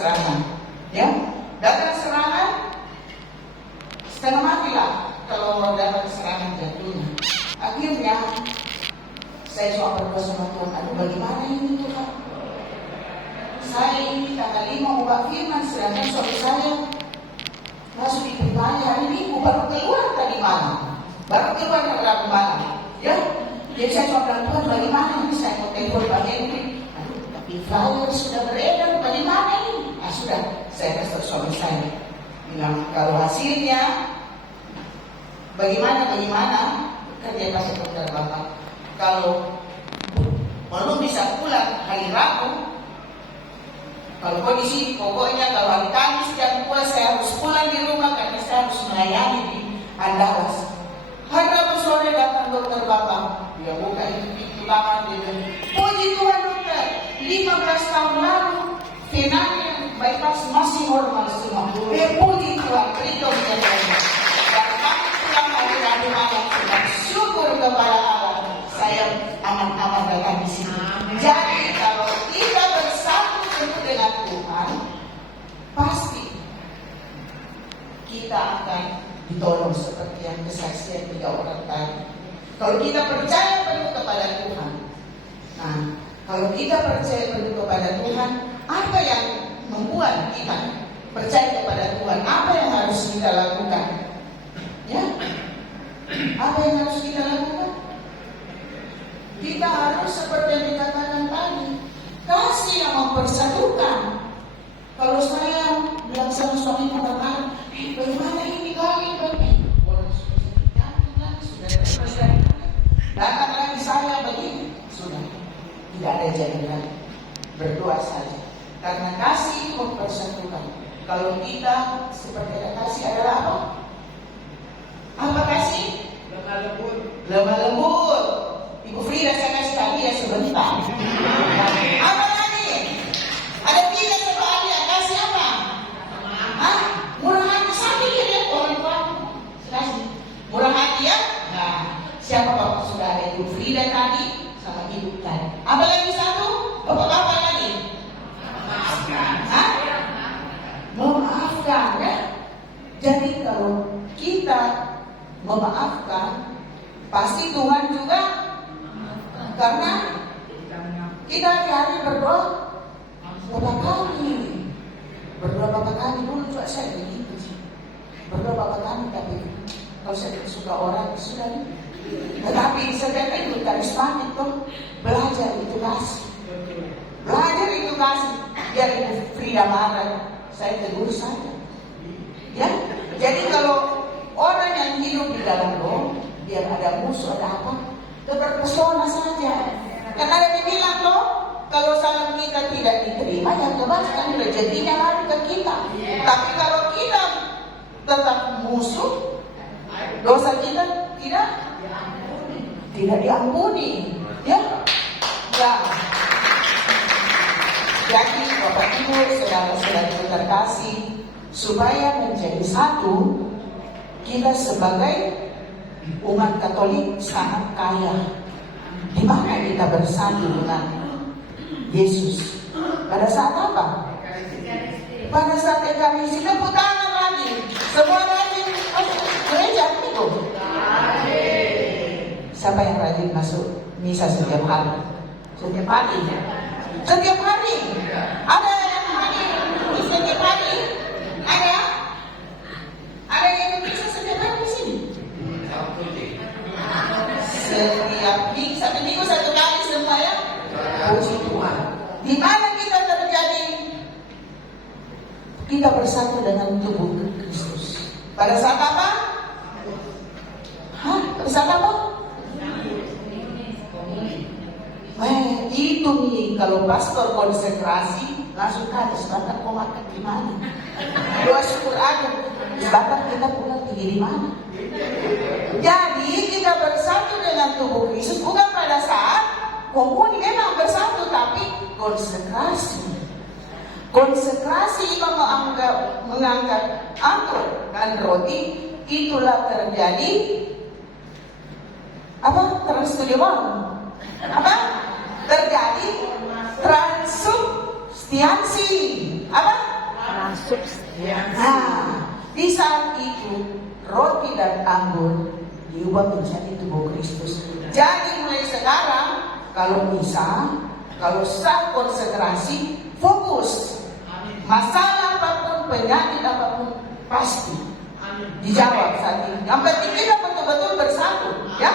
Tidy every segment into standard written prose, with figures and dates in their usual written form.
serangan. Ya, datang serangan, setengah mati lah kalau mau dapat serangan jatuhnya. Akhirnya saya coba berdoa sama Tuhan, aduh bagaimana ini Tuhan? Saya ini tanggal 5 mau firman, sedangkan suami saya masuk di pribadi hari Minggu, baru keluar tadi malam, baru keluar dari Rabu malam. Ya, jadi saya coba bilang, Tuhan bagaimana ini? Saya mau telepon Pak Henry, aduh tapi flyer sudah beredar, bagaimana ini? Ah sudah, saya kasih suami saya bilang kalau hasilnya bagaimana kerja kasih dokter Bapak. Kalau belum bisa pulang hari Rabu, kalau kondisi pokoknya kalau hari Kamis jam 2 saya harus pulang di rumah karena saya harus melayani di Andalas. Hari Rabu sore datang dokter Bapak, dia buka pintu kamar, dia bilang, puji Tuhan dokter, 15 tahun lalu venanya bypass masih normal semua. Puji Tuhan, beritahu saya. Dan kami pulang hari Rabu malam sedang syukur kepada Allah, saya aman-aman datang di sini. Jadi kalau kita bersatu dengan Tuhan, pasti kita akan ditolong seperti yang kesaksian 3 orang tadi. Kalau kita percaya penuh kepada Tuhan, nah kalau kita percaya penuh kepada Tuhan, apa yang membuat kita percaya kepada Tuhan? Apa yang harus kita lakukan? Ya, apa yang harus kita lakukan? Kita harus seperti yang dikatakan tadi, kasih yang mempersatukan. Kalau saya bilang sama suami katakan, bagaimana ini kali? Orang sudah selesai. Datang lagi saya begini, sudah tidak ada jadi lagi. Berdoa saja. Karena kasih mempersatukan. Kalau kita seperti ada kasih adalah apa? Apa kasih? Lemah lembut. Ibu Frida saya kasih tadi ya sebentar. Apa lagi? Ada 3 sebab yang kasih apa? Murah hati saja ya orang tua. Kasih murah hati ya. Nah, siapa bapak saudara Ibu Frida tadi sama ibu tadi. Apa lagi satu? Bapak-bapak lagi? Memaafkan ya. Jadi kalau kita memaafkan, pasti Tuhan juga. Karena kita hari-hari berdoa berapa kali dulu juga saya begitu sih. Berdoa berapa kali, tapi kalau saya suka orang sudah. Tetapi sejak itu karismatik tuh belajar itu kasih. Biar Ibu Frida marah, saya tegur saja. Ya, jadi kalau orang yang hidup di dalam roh, biar ada musuh ada apa, terpesona saja. Karena ada yang bilang loh, kalau salam kita tidak diterima, yang kebaskan rezekinya lari ke kita. Tapi kalau kita tetap musuh, dosa kita tidak diampuni. Ya. Jadi Bapak Ibu, saudara-saudara terkasih, supaya menjadi satu, kita sebagai umat Katolik sangat kaya. Di mana kita bersatu dengan Yesus? Pada saat apa? Pada saat Ekaristi. Tepuk tangan lagi. Semua lagi. Gereja itu. Siapa yang rajin masuk misa setiap hari? Setiap hari. Setiap hari. Ada yang hari setiap hari? Ada? Ada yang bisa setiap hari di sini? Setiap minggu 1 kali semua ya. Puji Tuhan. Di mana kita terjadi? Kita bersatu dengan tubuh Kristus. Pada saat apa? Pada saat apa? Itu nih kalau pastor konsekrasi langsung kali sebentar kau makan di mana? Doa syukur aja. Sebentar kita pulang tinggi di mana? Jadi kita bersatu dengan tubuh Kristus bukan pada saat komuni, memang bersatu, tapi konsekrasi. Konsekrasi Imam mengangkat anggur dan roti, itulah terjadi apa? Terjadi transubstansi. Apa? Nah, di saat itu roti dan anggur diubah menjadi tubuh Kristus. Jadi mulai sekarang kalau misa, kalau saat konsentrasi, fokus. Masalah apapun, penyakit apapun pasti dijawab saat ini. Yang penting kita betul-betul bersatu, ya.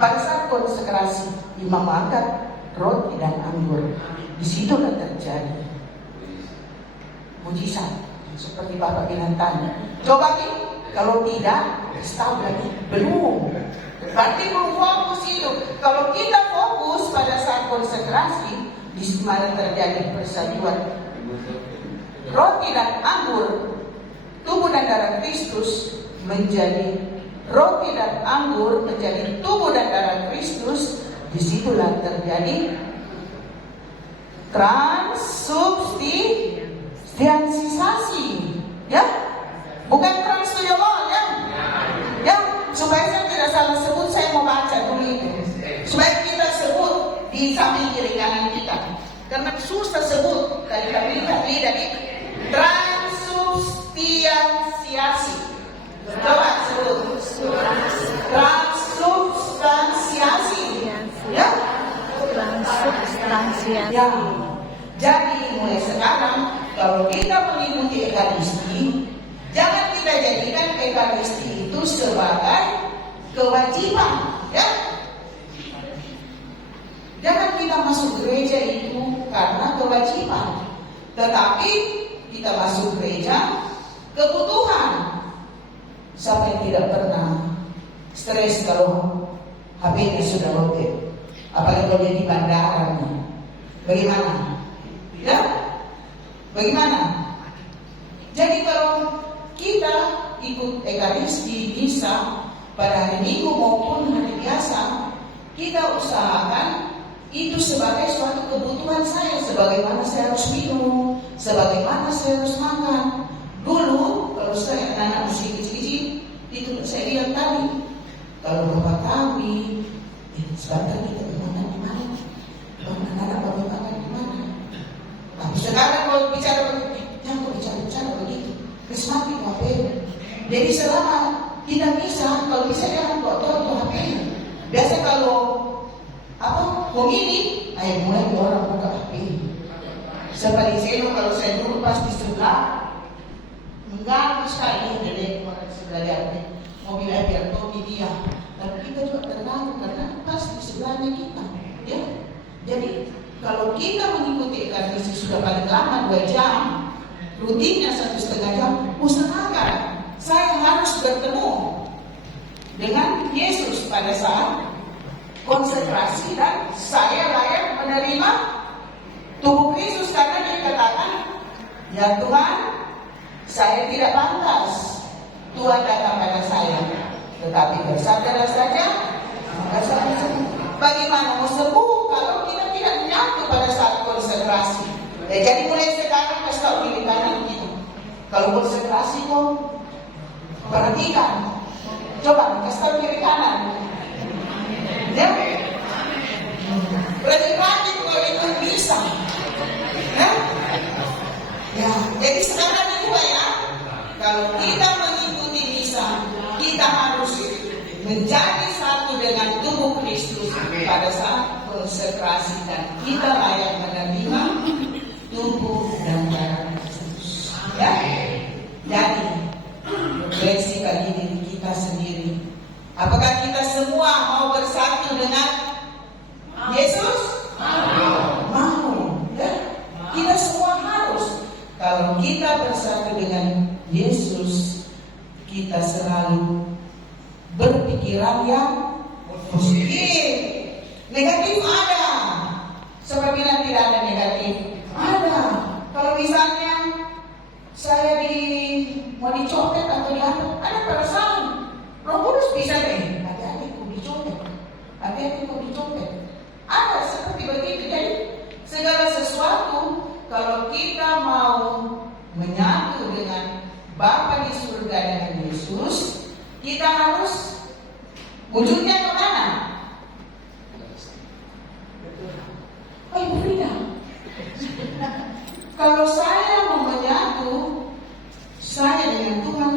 Pada saat konsentrasi, imam angkat roti dan anggur. Di situlah terjadi mujizat. Seperti Bapak bilang tadi. Coba nih, kalau tidak, stop lagi. Belum. Berarti belum fokus itu. Kalau kita fokus pada saat konsentrasi, di mana terjadi persatuan roti dan anggur, tubuh dan darah Kristus menjadi roti dan anggur menjadi tubuh dan darah Kristus. Disitulah terjadi transubstansiasi, ya, bukan transfigurasi, ya, supaya saya tidak salah sebut, saya mau baca dulu itu, supaya kita sebut di samping kiri kanan kita, karena susah sebut dari kami dari transubstansiasi. Coba sebut transubstansiasi, ya. Transubstansiasi. Ya. Jadi mulai sekarang kalau kita mengikuti Ekaristi, jangan kita jadikan Ekaristi itu sebagai kewajiban, ya. Jangan kita masuk gereja itu karena kewajiban, tetapi kita masuk gereja kebutuhan. Siapa yang tidak pernah stres kalau HP-nya sudah lobet, apalagi kalau dia di bandara nih, bagaimana? Ya, bagaimana? Jadi kalau kita ikut Ekaristi misa pada hari Minggu maupun hari biasa, kita usahakan itu sebagai suatu kebutuhan saya, sebagaimana saya harus minum, sebagaimana saya harus makan. Dulu kalau saya anak masih kecil-kecil, itu saya lihat tadi, kalau bapak kami, sebentar kita makan di mana? Anak-anak bapak makan di mana? Tapi sekarang kalau bicara jangan bicara begitu, kesmati HP. Jadi selama tidak bisa, kalau bisa jangan bawa HP. Biasa kalau homili, mulai orang buka HP. Seperti saya kalau saya dulu pas di sebelah, mengganggu sekali dari orang sebelah dia. Mobilnya biar topi dia, tapi kita juga terganggu karena pas di sebelahnya kita, ya. Jadi kalau kita mengikuti Ekaristi sudah paling lama 2 jam, rutinnya 1,5 jam, usahakan saya harus bertemu dengan Yesus pada saat konsentrasi dan saya layak menerima tubuh Kristus, karena dia katakan, ya Tuhan, saya tidak pantas Tuhan datang pada saya, tetapi bersadarlah saja, maka saya sembuh. Bagaimana mau sembuh kalau kita tidak menyatu pada saat konsentrasi? Jadi mulai sekarang kasih tahu kiri kanan kita. Kalau konsentrasi kok perhatikan, coba kasih tahu kiri kanan. Ya, berarti kalau itu bisa. Ya, jadi sekarang juga ya, kalau kita mengikuti misa, kita harus menjadi satu dengan tubuh Kristus pada saat konsekrasi, dan kita layak menerima tubuh dan darah Kristus. Ya, jadi refleksi bagi diri kita sendiri. Apakah kita semua mau bersatu dengan Yesus? Mau. Ya, kita semua harus. Kalau kita bersatu dengan Yesus, kita selalu berpikiran yang positif. Negatif ada. Siapa bilang tidak ada negatif? Ada. Kalau misalnya saya mau dicopet atau ada perasaan. Roh Kudus bisa deh. Hati-hati kok dicopet. Hati-hati kok dicopet. Ada seperti begitu. Jadi segala sesuatu, kalau kita mau menyatu dengan Bapa di surga dengan Yesus, kita harus wujudnya kemana? Oh Ibu Frida, kalau saya mau menyatu dengan Tuhan